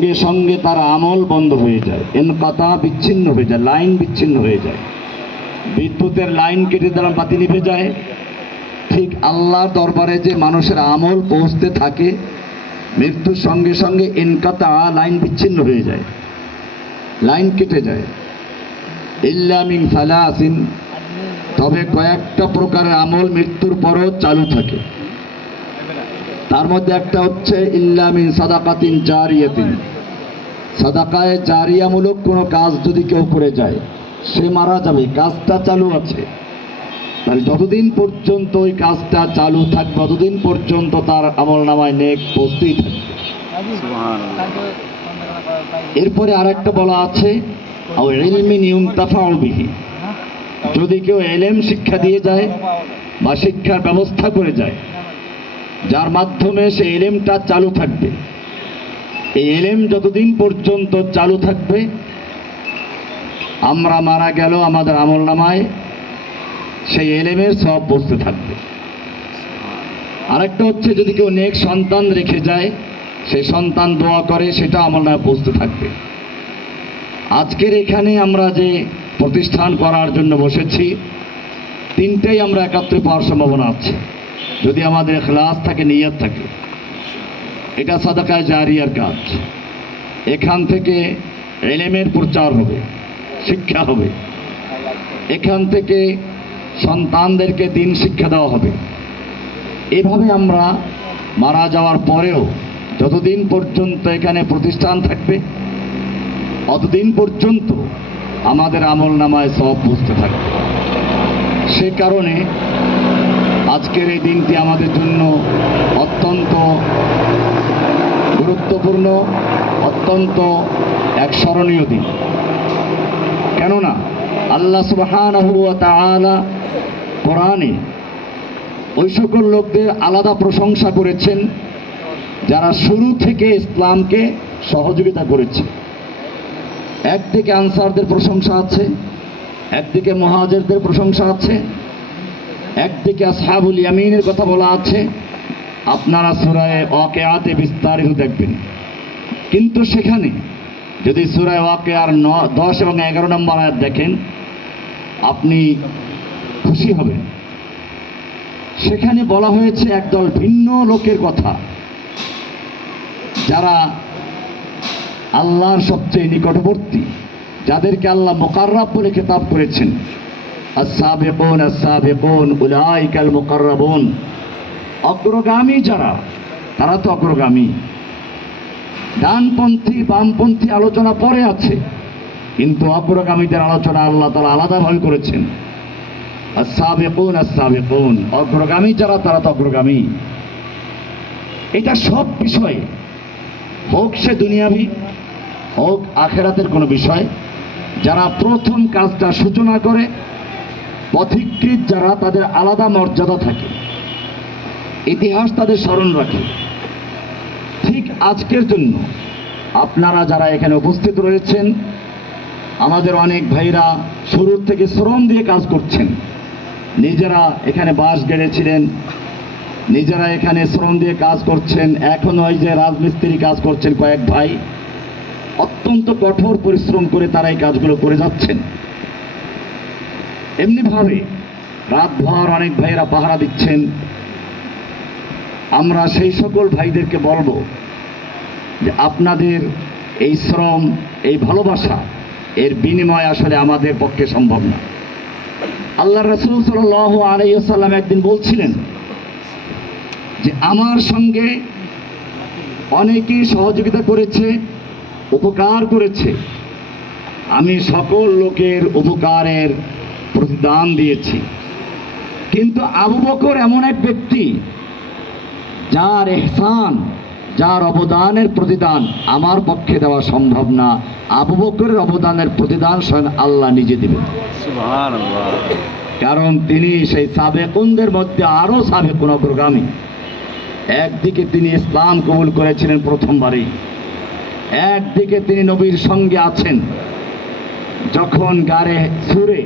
সঙ্গে সঙ্গে তার আমল বন্ধ হয়ে যায়, ইনকাতা বিচ্ছিন্ন হয়ে যায়, লাইন বিচ্ছিন্ন হয়ে যায়। বিদ্যুতের লাইন কেটে দিলাম, বাতি নিভে যায়। ঠিক আল্লাহর দরবারে যে মানুষের আমল পৌঁছতে থাকে, মৃত্যুর সঙ্গে সঙ্গে ইনকাতা, লাইন বিচ্ছিন্ন হয়ে যায়, লাইন কেটে যায়। ইল্লা মিন সালাসিন, তবে কয়েকটা প্রকারের আমল মৃত্যুর পরও চালু থাকে। তার মধ্যে একটা হচ্ছে ইল্লা মিন সাদাকাতিন জারিয়াতিন, সাদাকায়ে জারিয়ামূলক কোনো কাজ যদি কেউ করে যায়, সে মারা যাবে, কাজটা চালু আছে, তাহলে যতদিন পর্যন্ত ওই কাজটা চালু থাকবে ততদিন পর্যন্ত তার আমলনামায় নেক পৌঁছতেই থাকবে। এরপরে আরেকটা বলা আছে আও ইলমিন ইউনতাফাউ বিহি, যদি কেউ এলেম শিক্ষা দিয়ে যায় বা শিক্ষার ব্যবস্থা করে যায়, যার মাধ্যমে সে এলেমটা চালু থাকবে, এই এলেম যতদিন পর্যন্ত চালু থাকবে, আমরা মারা গেল আমাদের আমলনামায় সেই এলেমের সওয়াব বসতে থাকবে। আরেকটা হচ্ছে যদি কেউ নেক সন্তান রেখে যায়, সেই সন্তান দোয়া করে, সেটা আমলনামায় বসতে থাকবে। আজকের এখানে আমরা যে প্রতিষ্ঠান করার জন্য বসেছি, তিনটেই আমরা একাত্রে পাওয়ার সম্ভাবনা আছে, যদি আমাদের ইখলাস থাকে, নিয়ত থাকে। এটা সাদাকায়ে জারিয়ার কাজ। এখান থেকে ইলমের প্রচার হবে, শিক্ষা হবে, এখান থেকে সন্তানদেরকে দিন শিক্ষা দেওয়া হবে। এভাবে আমরা মারা যাওয়ার পরেও যতদিন পর্যন্ত এখানে প্রতিষ্ঠান থাকবে, অতদিন পর্যন্ত আমাদের আমলনামায় সওয়াব পৌঁছতে থাকবে। সে কারণে আজকের এই দিনটি আমাদের জন্য অত্যন্ত গুরুত্বপূর্ণ, অত্যন্ত এক স্মরণীয় দিন। কেননা আল্লাহ সুবহানাহু ওয়া তাআলা কোরআনে ওই সকল লোকদের আলাদা প্রশংসা করেছেন যারা শুরু থেকে ইসলামকে সহযোগিতা করেছে। একদিকে আনসারদের প্রশংসা আছে, একদিকে মুহাজিরদের প্রশংসা আছে, একদিকে আসহাবুল ইয়ামিনের কথা বলা আছে। আপনারা সূরা ওয়াকিয়াতে বিস্তারিত দেখবেন। কিন্তু সেখানে যদি সূরা ওয়াকিয়ার 10 এবং 11 নম্বর আয়াত দেখেন, আপনি খুশি হবেন। সেখানে বলা হয়েছে একদল ভিন্ন লোকের কথা, যারা আল্লাহর সবচেয়ে নিকটবর্তী, যাদেরকে আল্লাহ মুকাররাব বলে খেতাব করেছেন। আস-সাবিকুন আস-সাবিকুন উলাইকাল মুকাররাবুন, অগ্রগামী যারা, তারা তো অগ্রগামী। ডানপন্থী বামপন্থী আলোচনা পরে আছে, কিন্তু অগ্রগামীদের আলোচনা আল্লাহ তাআলা আলাদাভাবে করেছেন। আস-সাবিকুন আস-সাবিকুন, অগ্রগামী যারা, তারা তো অগ্রগামী। এটা সব বিষয়ে, হোক সে দুনিয়াবি হোক আখেরাতের কোনো বিষয়, যারা প্রথম কাজটা সূচনা করে, পথিকৃত যারা, তাদের আলাদা মর্যাদা থাকে, ইতিহাস তাদের স্মরণ রাখে। ঠিক আজকের জন্য আপনারা যারা এখানে উপস্থিত রয়েছেন, আমাদের অনেক ভাইরা শুরু থেকে শ্রম দিয়ে কাজ করছেন, নিজেরা এখানে বাস গেড়েছিলেন, নিজেরা এখানে শ্রম দিয়ে কাজ করছেন। এখন ওই যে রাজমিস্ত্রি কাজ করছেন কয়েক ভাই, অত্যন্ত কঠোর পরিশ্রম করে তারা এই কাজগুলো করে যাচ্ছেন। এমনিভাবে রাতভর অনেক ভাইয়েরা পাহারা দিচ্ছেন। আমরা সেই সকল ভাইদেরকে বলবো যে আপনাদের এই শ্রম, এই ভালোবাসা, এর বিনিময় আসলে আমাদের পক্ষে সম্ভব না। আল্লাহ রাসূল সাল্লাল্লাহু আলাইহি ওয়াসাল্লাম একদিন বলছিলেন যে আমার সঙ্গে অনেকেই সহযোগিতা করেছে, উপকার করেছে, আমি সকল লোকের উপকারের প্রতিদান দিয়েছি, কিন্তু আবু বকর এমন এক ব্যক্তি যার ইহসান, যার অবদানের প্রতিদান আমার পক্ষে দেওয়া সম্ভব না। আবু বকরের অবদানের প্রতিদান স্বয়ং আল্লাহ নিজে দিবেন, সুবহানাল্লাহ। কারণ তিনি সেই সাবেকুনদের মধ্যে আরো সাবেকুন, অগ্রগামী। একদিকে তিনি ইসলাম কবুল করেছিলেন প্রথমবারেই, একদিকে তিনি নবীর সঙ্গে আছেন, যখন গারে সুরে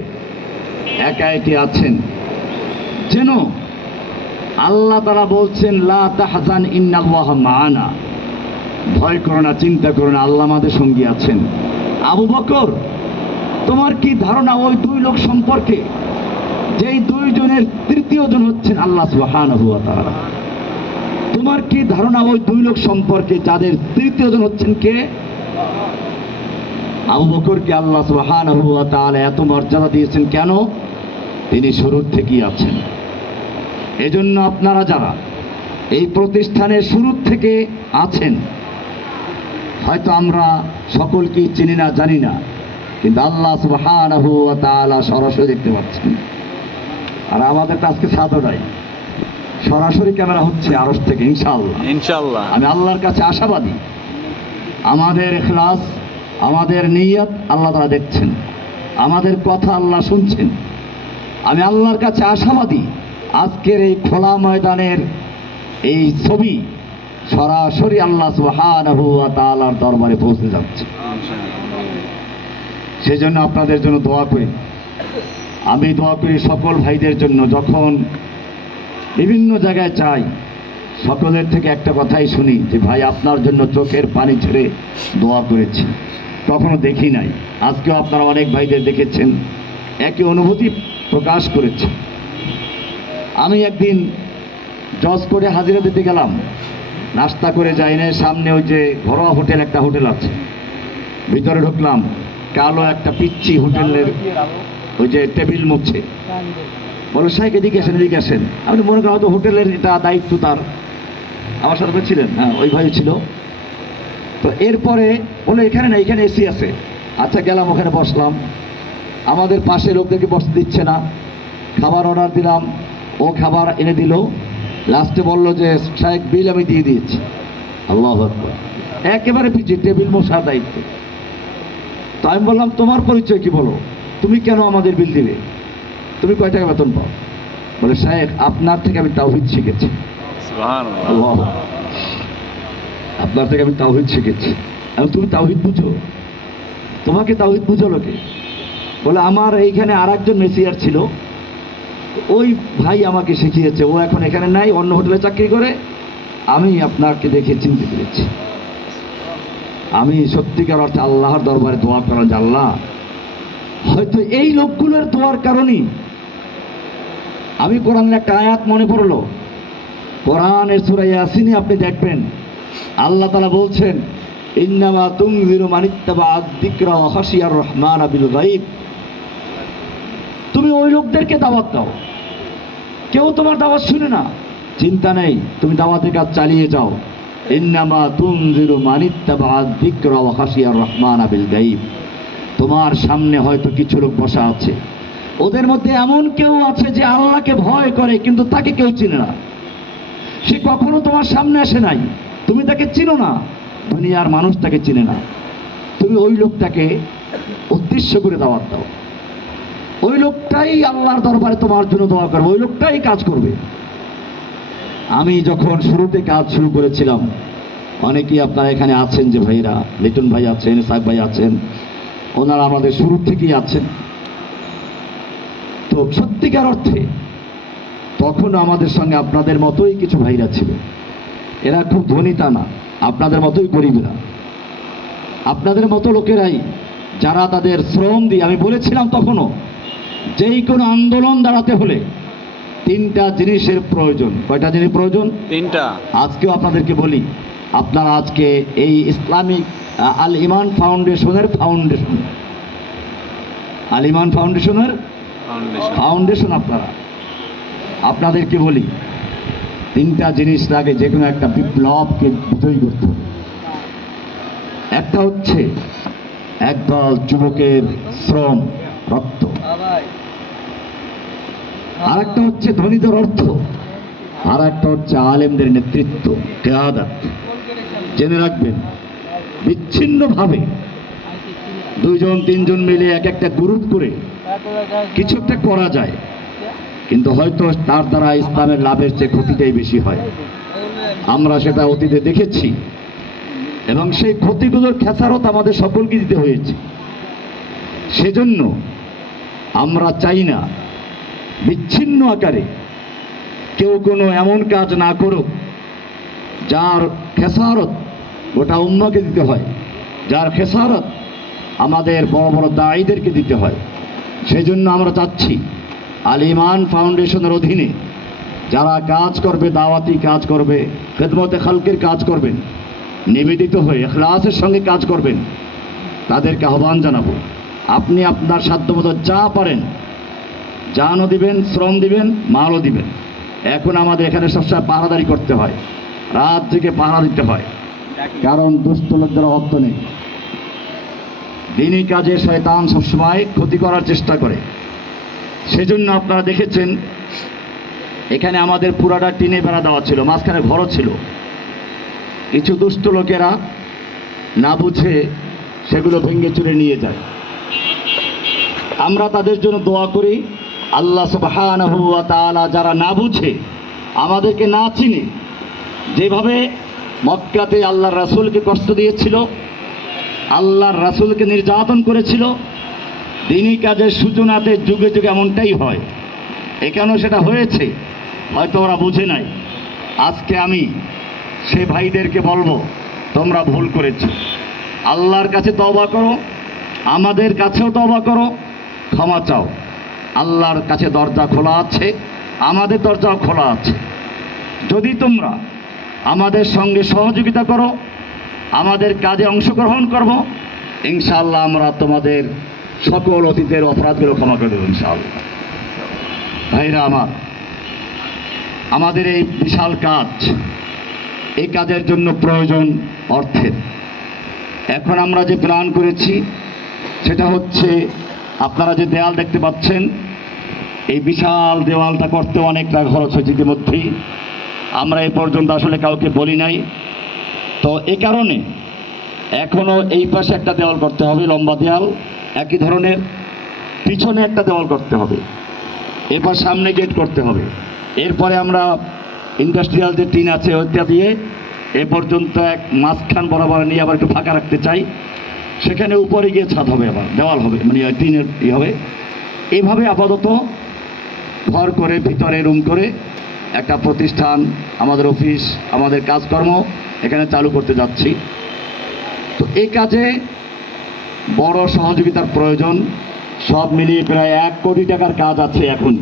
একা একি আছেন, যেন আল্লাহ তাআলা বলছেন লা তাহজান ইন্নাল্লাহা মা'ানা, ভয় করো না, চিন্তা করো না, আল্লাহ আমাদের সঙ্গী আছেন। আবু বকর, তোমার কি ধারণা ওই দুই লোক সম্পর্কে, যেই দুইজনের তৃতীয় জন হচ্ছেন আল্লাহ সুবহানাহু ওয়া তাআলা? তোমার কি ধারণা ওই দুই লোক সম্পর্কে যাদের তৃতীয় জন হচ্ছেন কে? আবু বকরকে আল্লাহ সুবহানাহু ওয়া তাআলা এত মর্যাদা দিয়েছেন কেন? তিনি শুরুর থেকেই আছেন। এজন্য আপনারা যারা এই প্রতিষ্ঠানের শুরুর থেকে আছেন, হয়তো আমরা সকলকেই চিনি না, জানি না, কিন্তু আল্লাহ সুবহানাহু ওয়া তাআলা সরাসরি দেখতে পাচ্ছেন। আর আমাদের আজকে সাধু নাই, সরাসরি ক্যামেরা হচ্ছে আরশ থেকে, ইনশাআল্লাহ ইনশাআল্লাহ। আমি আল্লাহর কাছে আশাবাদী, আমাদের ইখলাস, আমাদের নিয়ত আল্লাহ তাআলা দেখছেন, আমাদের কথা আল্লাহ শুনছেন। আমি আল্লাহর কাছে আশাবাদী, আজকের এই খোলা ময়দানের এই ছবি সরাসরি আল্লাহ সুবহানাহু ওয়া তাআলার দরবারে পৌঁছে যাচ্ছে। সেজন্য আপনাদের জন্য দোয়া করি, আমি দোয়া করি সকল ভাইদের জন্য। যখন বিভিন্ন জায়গায় যাই, সকলের থেকে একটা কথাই শুনি যে ভাই আপনার জন্য চোখের পানি ছেড়ে দোয়া করেছি, কখনো দেখি নাই। আজকেও আপনারা অনেক ভাইদের দেখেছেন, একই অনুভূতি প্রকাশ করেছে। আমি একদিন জজ করে হাজিরা দিতে গেলাম, নাস্তা করে যাই না, সামনে ওই যে ঘরোয়া হোটেল, একটা হোটেল আছে, ভিতরে ঢুকলাম, কালো একটা পিচ্ছি হোটেলের ওই যে টেবিল মুছছে, বলো সাহেব এদিকে আসেন, এদিকে আসেন। আপনি মনে করেন হয়তো হোটেলের এটা দায়িত্ব তার, আমার সাথে ছিলেন, হ্যাঁ ওই ভাই ছিল। তো এরপরে বলে এখানে না, এখানে এসি আছে। আচ্ছা গেলাম, ওখানে বসলাম, আমাদের পাশে লোকদেরকে বসতে দিচ্ছে না। খাবার অর্ডার দিলাম, ও খাবার এনে দিল, লাস্টে বলল যে সাহেব বিল আমি দিয়ে দিয়েছি। আল্লাহু আকবার, একেবারে পিছিয়ে টেবিল মোছার দায়িত্ব। তো আমি বললাম তোমার পরিচয় কি, বলো তুমি কেন আমাদের বিল দিলে, তুমি কয় টাকা বেতন পাও? বলে সাহেব আপনার থেকে আমি তাওহীদ শিখেছি। সুবহানাল্লাহ। আল্লাহু আকবার, আপনার থেকে আমি তাওহীদ শিখেছি। আমি তুমি তাওহীদ বুঝো? তোমাকে তাওহীদ বুঝালো কে? বলে আমার এইখানে আর একজন মেসিয়ার ছিল, ওই ভাই আমাকে শিখিয়েছে, ও এখন এখানে নাই, অন্য হোটেলে চাকরি করে। আমি আপনাকে দেখে চিনতে পেরেছি। আমি সত্যিকার অর্থে আল্লাহর দরবারে দোয়া করেন যে আল্লাহ, হয়তো এই লোকগুলোর দোয়ার কারণেই আমি কোরআনের একটা আয়াত মনে পড়লো, কোরআনের সূরা ইয়াসিনে আপনি দেখবেন আল্লাহ তাআলা বলছেন ইন্নামা তুনজিরু মান ইত্তাবা আয-যিকরা ওয়া খাশিয়ার রহমান বিল গায়ব। তুমি ওই লোকদেরকে দাওয়াত দাও, কেউ তোমার দাওয়াত শুনে না, চিন্তা নেই, তুমি দাওয়াতের কাজ চালিয়ে যাও। ইন্নামা তুনজিরু মান ইত্তাবা আয-যিকরা ওয়া খাশিয়ার রহমান বিল গায়ব। তোমার সামনে হয়তো কিছু লোক বসা আছে, ওদের মধ্যে এমন কেউ আছে যে আল্লাহকে ভয় করে, কিন্তু তাকে কেউ চিনে না। সে কখনো তোমার সামনে আসে নাই, তুমি তাকে চিনো না, দুনিয়ার মানুষ তাকে চিনে না। তুমি ওই লোকটাকে উদ্দেশ্য করে দাওয়াত দাও, ওই লোকটাই আল্লাহর দরবারে তোমার জন্য দোয়া করবে, ওই লোকটাই কাজ করবে। আমি যখন শুরুতে কাজ শুরু করেছিলাম, অনেকেই আপনারা এখানে আছেন, যে ভাইরা, লিটন ভাই আছেন, সাহেব ভাই আছেন, ওনারা আমাদের শুরু থেকেই আছেন। তো সত্যিকার অর্থে তখন আমাদের সঙ্গে আপনাদের মতোই কিছু ভাইরা ছিল, এরা খুব ধনী তা না, আপনাদের মতোই গরিবরা, আপনাদের মতো লোকেরাই যারা তাদের শ্রম দিয়ে, আমি বলেছিলাম তখনও, যেই কোনো আন্দোলন দাঁড়াতে হলে তিনটা জিনিসের প্রয়োজন। কয়টা জিনিস প্রয়োজন? তিনটা। আজকেও আপনাদেরকে বলি, আপনারা আজকে এই ইসলামিক আল ইমান ফাউন্ডেশনের আল ইমান ফাউন্ডেশনের ফাউন্ডেশন আপনাদেরকে বলি, তিনটা জিনিস লাগে যে কোনো একটা বিপ্লবকে বিজয়ী করতে হবে। একটা হচ্ছে একদল যুবকের শ্রম, রক্ত। আর একটা হচ্ছে ধনীদের অর্থ, আর একটা হচ্ছে আলেমদের নেতৃত্ব, কিয়াদাত। জেনে রাখবেন, বিচ্ছিন্নভাবে দুইজন তিনজন মিলে এক একটা গ্রুপ করে কিছু একটা করা যায়, কিন্তু হয়তো তার দ্বারা ইসলামের লাভের চেয়ে ক্ষতিটাই বেশি হয়। আমরা সেটা অতীতে দেখেছি, এবং সেই ক্ষতিগুলোর খেসারত আমাদের সকলকে দিতে হয়েছে। সেজন্য আমরা চাই না বিচ্ছিন্ন আকারে কেউ কোনো এমন কাজ না করুক যার খেসারত গোটা উম্মাহকে দিতে হয়, যার খেসারত আমাদের বড় বড় দায়ীদেরকে দিতে হয়। সেই জন্য আমরা চাচ্ছি আল ঈমান ফাউন্ডেশনের অধীনে যারা কাজ করবে, দাওয়াতি কাজ করবে, খেদমতে খালকের কাজ করবেন, নিবেদিত হয়ে ইখলাসের সঙ্গে কাজ করবেন, তাদেরকে আহ্বান জানাবো আপনি আপনার সাধ্যমতো যা পারেন, জানও দিবেন, শ্রম দিবেন, মালও দিবেন। এখন আমাদের এখানে সবসময় পাহারাদারি করতে হয়, রাত থেকে পাহারা দিতে হয়, কারণ দুষ্ট লোকদের অর্থ নেই। দিনই কাজে শয়তান সবসময় ক্ষতি করার চেষ্টা করে। সেজন্য আপনারা দেখেছেন এখানে আমাদের পুরাটা টিনে বেড়া দেওয়া ছিল, মাঝখানে ঘরও ছিল। কিছু দুষ্ট লোকেরা না বুঝে সেগুলো ভেঙে চুরে নিয়ে যায়। আমরা তাদের জন্য দোয়া করি, আল্লাহ সুবহানাহু ওয়া তাআলা যারা না বুঝে, আমাদেরকে না চিনে, যেভাবে মক্কাতে আল্লাহর রাসূলকে কষ্ট দিয়েছিল, আল্লাহর রাসূলকে নির্যাতন করেছিল, দিনই কাজের সূচনাতে যুগে যুগে এমনটাই হয়। এখানেও সেটা হয়েছে, হয়তো ওরা বুঝে নাই। আজকে আমি সে ভাইদেরকে বলবো, তোমরা ভুল করেছো, আল্লাহর কাছে তওবা করো, আমাদের কাছেও তওবা করো, ক্ষমা চাও। আল্লাহর কাছে দরজা খোলা আছে, আমাদের দরজাও খোলা আছে। যদি তোমরা আমাদের সঙ্গে সহযোগিতা করো, আমাদের কাজে অংশগ্রহণ করব, ইনশাআল্লাহ আমরা তোমাদের সকল অতীতের অপরাধগুলো ক্ষমা করে দেব ইনশাআল্লাহ। ভাইরা আমার, আমাদের এই বিশাল কাজ, এই কাজের জন্য প্রয়োজন অর্থের। এখন আমরা যে প্ল্যান করেছি সেটা হচ্ছে, আপনারা যে দেয়াল দেখতে পাচ্ছেন, এই বিশাল দেওয়ালটা করতে অনেকটা খরচ হয়েছে ইতিমধ্যেই। আমরা এ পর্যন্ত আসলে কাউকে বলি নাই, তো এ কারণে এখনও এই পাশে একটা দেওয়াল করতে হবে, লম্বা দেওয়াল একই ধরনের, পিছনে একটা দেওয়াল করতে হবে, এরপর সামনে গেট করতে হবে। এরপরে আমরা ইন্ডাস্ট্রিয়াল যে টিন আছে ওইটা দিয়ে এ পর্যন্ত এক মাঝখান বরাবর নিয়ে আবার একটু ফাঁকা রাখতে চাই, সেখানে উপরে গিয়ে ছাদ হবে, আবার দেওয়াল হবে, মানে টিনের হবে। এভাবে আপাতত ঘর করে, ভিতরে রুম করে একটা প্রতিষ্ঠান, আমাদের অফিস, আমাদের কাজকর্ম এখানে চালু করতে যাচ্ছি। তো এই কাজে বড় সহযোগিতার প্রয়োজন। সব মিলিয়ে প্রায় 1 কোটি টাকার কাজ আছে। এখন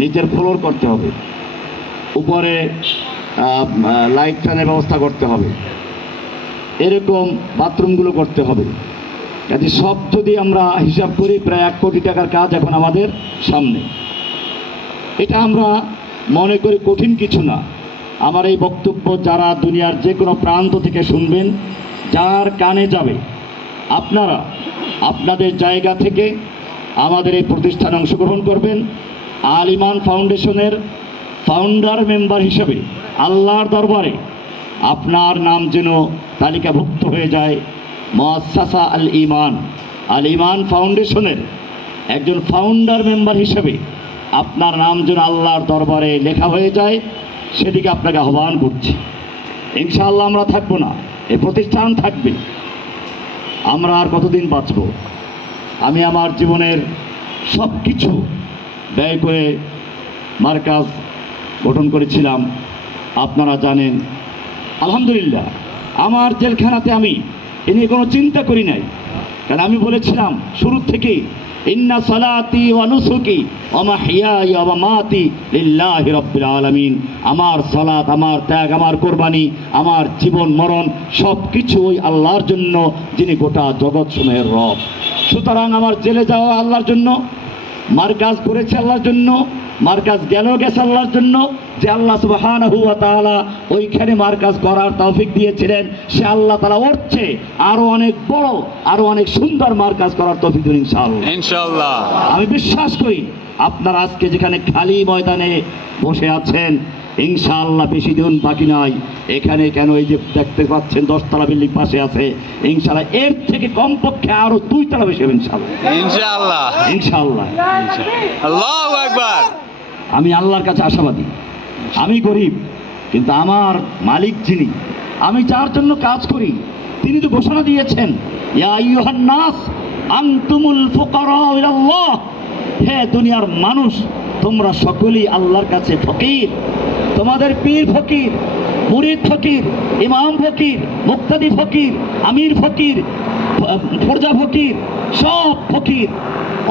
নিচের ফ্লোর করতে হবে, উপরে লাইট ফ্যানের ব্যবস্থা করতে হবে, এরকম বাথরুমগুলো করতে হবে। কাজে সব যদি আমরা হিসাব করি, প্রায় 1 কোটি টাকার কাজ এখন আমাদের সামনে। এটা আমরা মনে করি কঠিন কিছু না। আমার এই বক্তব্য যারা দুনিয়ার যে কোনো প্রান্ত থেকে শুনবেন, যার কানে যাবে, আপনারা আপনাদের জায়গা থেকে আমাদের এই প্রতিষ্ঠানে অংশগ্রহণ করবেন। আল ঈমান ফাউন্ডেশনের ফাউন্ডার মেম্বার হিসেবে আল্লাহর দরবারে আপনার নাম যেন তালিকাভুক্ত হয়ে যায়। মুআসসাসা আল ঈমান, আল ঈমান ফাউন্ডেশনের একজন ফাউন্ডার মেম্বার হিসেবে আপনার নাম যেন আল্লাহর দরবারে লেখা হয়ে যায়, সেদিকে আপনাকে আহ্বান করছি। ইনশাআল্লাহ আমরা থাকবো না, এই প্রতিষ্ঠান থাকবে। আমরা আর কতদিন বাঁচব? আমি আমার জীবনের সব কিছু ব্যয় করে মার্কাজ গঠন করেছিলাম, আপনারা জানেন। আলহামদুলিল্লাহ, আমার জেলখানাতে আমি এ নিয়ে কোনো চিন্তা করি নাই, কারণ আমি বলেছিলাম শুরু থেকেই, ইন্না সালাতি ওয়া নুসুকি ওয়া মাহইয়ায়া ওয়া মামাতি লিল্লাহি রাব্বিল আলামিন। আমার সালাত, আমার ত্যাগ, আমার কোরবানি, আমার জীবন মরণ সব কিছু ওই আল্লাহর জন্য, যিনি গোটা জগৎ সমূহের রব। সুতরাং আমার জেলে যাওয়া আল্লাহর জন্য, মার্কাজ করেছে আল্লাহর জন্য, মার্কাজ গেছে আল্লাহর জন্য। যে আল্লাহ সুবহানাহু ওয়া তাআলা ওইখানে মার্কাজ করার তৌফিক দিয়েছিলেন, সে আল্লাহ তাআলা ওরছে আরো অনেক বড়, আরো অনেক সুন্দর মার্কাজ করার তৌফিক দিন ইনশাআল্লাহ। আমি বিশ্বাস করি আপনারা আজকে যেখানে খালি ময়দানে বসে আছেন, ইনশাআল্লাহ বেশি দিন বাকি নাই। এখানে কেন এই যে দেখতে পাচ্ছেন 10 তলা বিল্ডিং পাশে আছে, ইনশাআল্লাহ এর থেকে কমপক্ষে আরো 2 তলা বেশি হবে ইনশাআল্লাহ। ইনশাআল্লাহ, আল্লাহু আকবার। আমি আল্লাহর কাছে আশাবাদী। আমি গরিব, কিন্তু আমার মালিক যিনি, আমি যার জন্য কাজ করি, তিনি তো ঘোষণা দিয়েছেন, ইয়া আইয়ুহান নাস আনতুমুল ফুকারা ইলাল্লাহ। হে দুনিয়ার মানুষ, তোমরা সকলেই আল্লাহর কাছে ফকির। তোমাদের পীর ফকির, মুরিদ ফকির, ইমাম ফকির, মুক্তাদি ফকির, আমির ফকির, ফরজা ফকির, সব ফকির।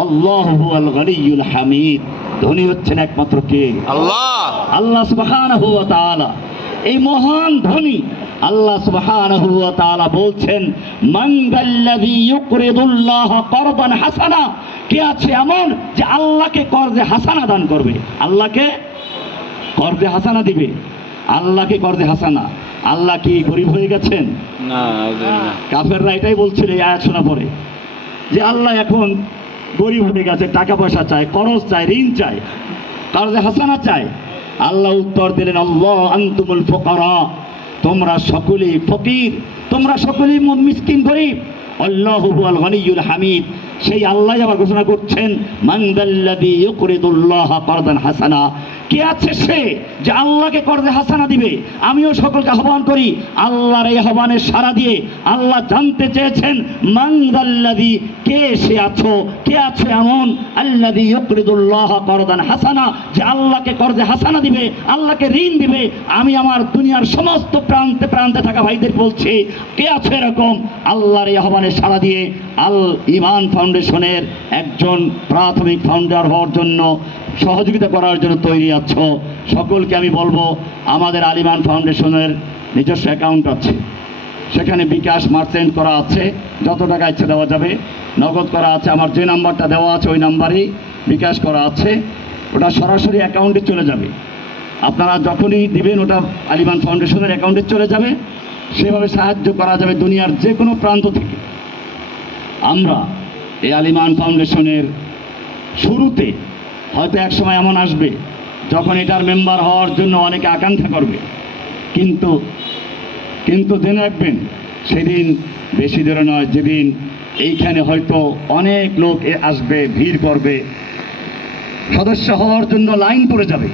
আল্লাহু আল গনিয়ুল হামিদ, ধনী হচ্ছেন একমাত্র কে? আল্লাহ। আল্লাহ সুবহানাহু ওয়া তাআলা। এই মহান ধনী আল্লাহ সুবহানাহু ওয়া তাআলা বলছেন, মান যাল্লাযী ইউকরিদুল্লাহ করদান হাসানা, কে আছে এমন যে আল্লাহকে কর্জে হাসানা দান করবে, আল্লাহকে কর্জে হাসানা দিবে। আল্লাহকে কর্জে হাসানা, আল্লাহ কি গরিব হয়ে গেছেন? না, কাফেররা এটাই বলছিল এই আয়াত শোনা পরে, যে আল্লাহ এখন গরিব হয়ে গেছে, টাকা পয়সা চায়, করজ চায়, ঋণ চায়, কর্জে হাসানা চায়। আল্লাহ উত্তর দিলেন, আল্লাহ আনতুমুল ফুকারা, তোমরা সকলেই ফকির, তোমরা সকলেই মিসকিন গরিব। আল্লাহু হুয়াল গনিয়ুল হামিদ, সেই আল্লাহ আবার ঘোষণা করছেন, মান যাল্লাযী ইউকরিদুল্লাহ করদান হাসানা, কে আছে সে যে আল্লাহকে কর্জে হাসানা দিবে। আমিও সকলকে আহ্বান করি, আল্লাহর এই আহ্বানের সাড়া দিয়ে আল্লাহ জানতে চেয়েছেন, মান যাল্লাযী, কে সে আছো, কে আছে এমন, আল্লাযী ইউকরিদুল্লাহ করদান হাসানা, যে আল্লাহকে কর্জে হাসানা দিবে, আল্লাহকে ঋণ দিবে। আমি আমার দুনিয়ার সমস্ত প্রান্তে প্রান্তে থাকা ভাইদের বলছি, কে আছে এরকম আল্লাহর এই আহ্বানের সাড়া দিয়ে আল ঈমান ফাউন্ডেশনের একজন প্রাথমিক ফাউন্ডার হওয়ার জন্য, সহযোগিতা করার জন্য তৈরি আছো? সকলকে আমি বলবো, আমাদের আল ঈমান ফাউন্ডেশনের নিজস্ব অ্যাকাউন্ট আছে, সেখানে বিকাশ মার্চেন্ট করা আছে, যত টাকা ইচ্ছে দেওয়া যাবে, নগদ করা আছে। আমার যে নাম্বারটা দেওয়া আছে ওই নাম্বারেই বিকাশ করা আছে, ওটা সরাসরি অ্যাকাউন্টে চলে যাবে। আপনারা যখনই দিবেন ওটা আল ঈমান ফাউন্ডেশনের অ্যাকাউন্টে চলে যাবে, সেভাবে সাহায্য করা যাবে দুনিয়ার যে কোনো প্রান্ত থেকে। আমরা এই আল ঈমান ফাউন্ডেশনের শুরুতে হয়তো এক সময় এমন আসবে যখন এটার মেম্বার হওয়ার জন্য অনেকে আকাঙ্ক্ষা করবে, কিন্তু জেনে রাখবেন, সেদিন বেশি দূরে নয়, যেদিন এইখানে হয়তো অনেক লোক আসবে, ভিড় করবে, সদস্য হওয়ার জন্য লাইন পড়ে যাবে,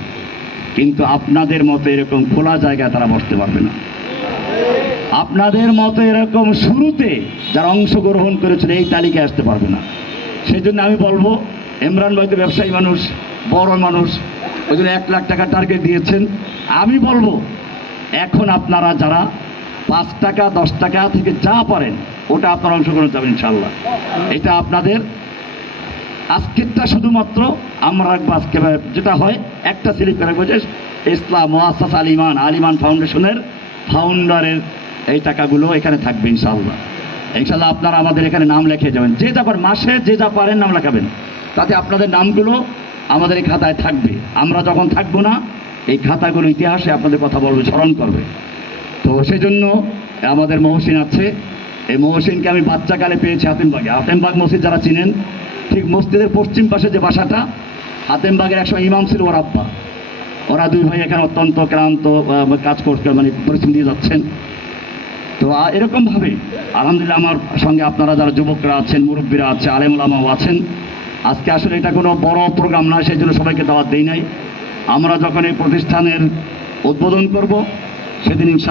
কিন্তু আপনাদের মতো এরকম খোলা জায়গায় তারা বসতে পারবে না। আপনাদের মতো এরকম শুরুতে যারা অংশগ্রহণ করেছিল এই তালিকায় আসতে পারবে না। সেই জন্য আমি বলবো, ইমরান ভাই তো ব্যবসায়ী মানুষ, বড় মানুষ, ওই জন্য 1 লাখ টাকা টার্গেট দিয়েছেন। আমি বলবো, এখন আপনারা যারা 5 টাকা 10 টাকা থেকে যা পারেন ওটা আপনারা অংশগ্রহণ যাবেন ইনশাল্লাহ। এটা আপনাদের আজকেরটা শুধুমাত্র আমরা রাখবো, আজকে যেটা হয় একটা স্লিপ রাখবো যে ইসলাম মুআসসাসা আল ঈমান, আল ঈমান ফাউন্ডেশনের ফাউন্ডারের এই টাকাগুলো এখানে থাকবে ইনশাআল্লাহ। ইনশাআল্লাহ আপনারা আমাদের এখানে নাম লিখে যাবেন, যে যা পারেন, মাসে যে যা পারেন নাম লেখাবেন, তাতে আপনাদের নামগুলো আমাদের এই খাতায় থাকবে। আমরা যখন থাকবো না, এই খাতাগুলো ইতিহাসে আপনাদের কথা বলবে, স্মরণ করবে। তো সেই জন্য আমাদের মহসিন আছে, এই মহসিনকে আমি বাচ্চাকালে পেয়েছি হাতেমবাগে। হাতেমবাগ মসজিদ যারা চিনেন, ঠিক মসজিদের পশ্চিম পাশে যে বাসাটা, হাতেমবাগের একসময় ইমাম ছিল ওর আব্বা। ওরা দুই ভাই এখানে অত্যন্ত ক্লান্ত কাজ করতে, মানে পরিশ্রম দিয়ে যাচ্ছেন। তো এরকমভাবে আলহামদুলিল্লাহ আমার সঙ্গে আপনারা যারা যুবকরা আছেন, মুরব্বীরা আছে, আলেম ওলামাও আছেন। আজকে আসলে এটা কোনো বড় প্রোগ্রাম না, সেই জন্য সবাইকে দাওয়াত দেই নাই। আমরা যখন এই প্রতিষ্ঠানের উদ্বোধন করব, সেদিন